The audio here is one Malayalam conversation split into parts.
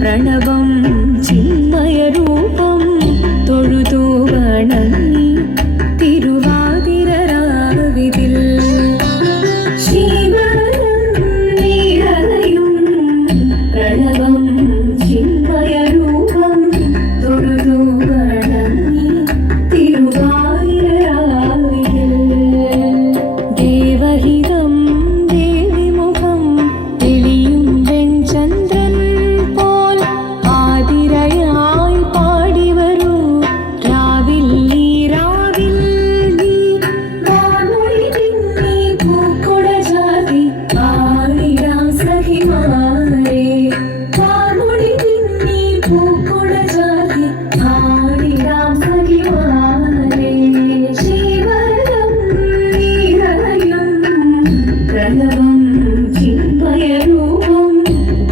പ്രണവം ചിന്മയരൂപം തൊഴുതു വണങ്ങി തിരുവാതിര രാവിതിൽ പ്രണവം ചിന്മയരൂപം തൊഴുതു വണങ്ങി തിരുവാതിര രാവിതിൽ ദേവഹിതം ദേവിമുഖം തെളിയും വെൺചന്ദ്രൻ പോൽ ആതിരയായി പാടിവരൂ രാവിൽ നീ രാവിൽ നീ വാമൊഴി തിന്നി പൂക്കൊട ജാതി ആടിരാം സഖിമാരെ വാമൊഴി തിന്നി പൂക്കൊട ജാതി ആടിരാം സഖിമാരെ ശിവരം നീരയും പ്രണവം ചിന്മയരൂപം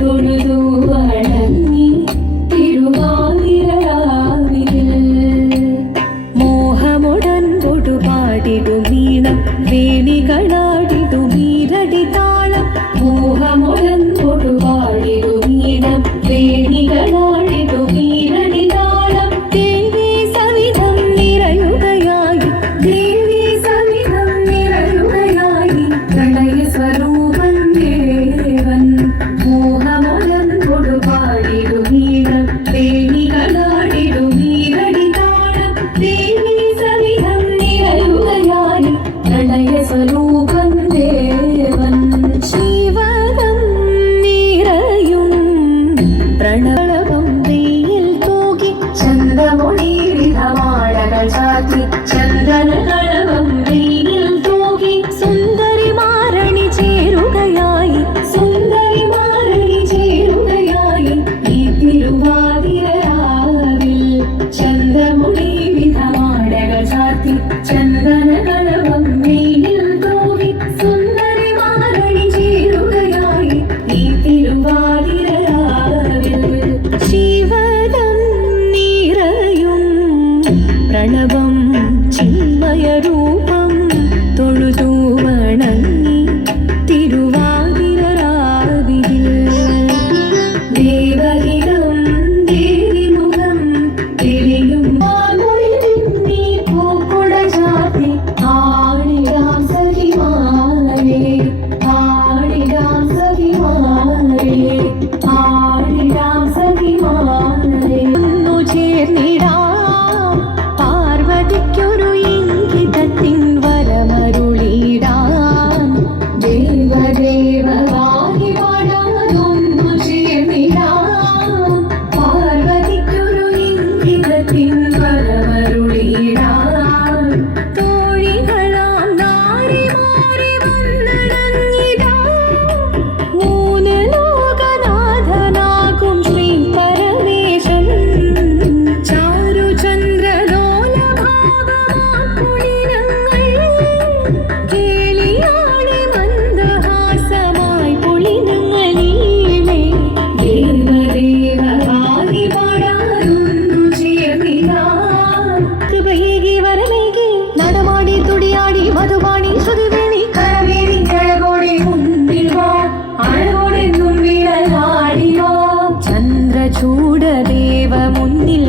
തൊഴുതു വണങ്ങി തിരുവാതിര രാവിതിൽ മോഹമുടൻ കൊടുപാടിടും ഈണം വേണികളാടിടും ഈരടി താളം മോഹമുടൻ കൊടുപാടിടും ഈണം വേണികളാടിടും ഈരടി താളം ദേവി സവിധം നിറയുകയായി ദേവി സവിധം നിറയുകയായി പ്രണയ സ്വരൂപൻ ദേവൻ മോഹമുടൻ കൊടുപാടിടും ഈണം വേണികളാടിടും ഈരടി താളം ദേവി സവിധം നിറയുകയായി പ്രണയ സ്വരൂപൻ ദേവൻ ശിവനം നിറയും പ്രണവം വെയിൽ തൂകി ചന്ദ്രമൊഴിമാടകൾ ചാത്തി ചന്ദനകളവം വെയിൽ തൂകി സുന്ദരി മാരണി ചേരുകയായി സുന്ദരി മാരണി ചേരുകയായി ഈ തിരുവാതിര രാവിൽ ചന്ദ്രമുടി വിധമാടകൾ ചാത്തി ചന്ദനകളവം വെയിൽ തൂകി സുന്ദരി മാരണി ചേരുകയായി ഈ തിരുവാതിര രാവിൽ ശിവനം നിറയും പ്രണവം ചിന്മയരൂപം തൊഴുതു വണങ്ങി തിരുവാതിര രാവിതിൽ ദേവഹിതം ദേവിമുഖം തെളിയും വാമൊഴി തിന്നി പൂക്കൊട ജാതി ആടിരാം സഖിമാരെ ആടിരാം സഖിമാരെ ആടിരാം സഖിമാരെ ഒന്നു ചേർന്നിടാം പാർവതിക്കൊരു ഇംഗിതത്തിൻ വരമരുളിടാം ദേവദേവനായി പാടാനൊന്നു ചേർന്നിടാം പാർവതിക്കൊരു ഇംഗിതത്തിൻ വരമരുളിടാം തോഴികളാം നാരിമാരെ വന്നടഞ്ഞിടാം മൂന്ന് ലോകനാഥനാകും ശ്രീ പരമേശൻ ചാരുചന്ദ്രലോലഭാവമാക്കുളിനങ്ങൾ കേളിയാടി മന്ദഹാസമായി പുളിനങ്ങളീമേ ദേവദേവനായി പാടാനൊന്നു ചേർന്നിടാം കൃപയേകി വരമേകി നടമാടി തുടിയാടി മധുപാണി ശ്രുതിവേണി കരവേണി കഴകോടെ മുന്നിൽ വാ അഴകോടെ മുൻപിലാടി വാ ചന്ദ്രചൂടദേവ മുന്നിൽ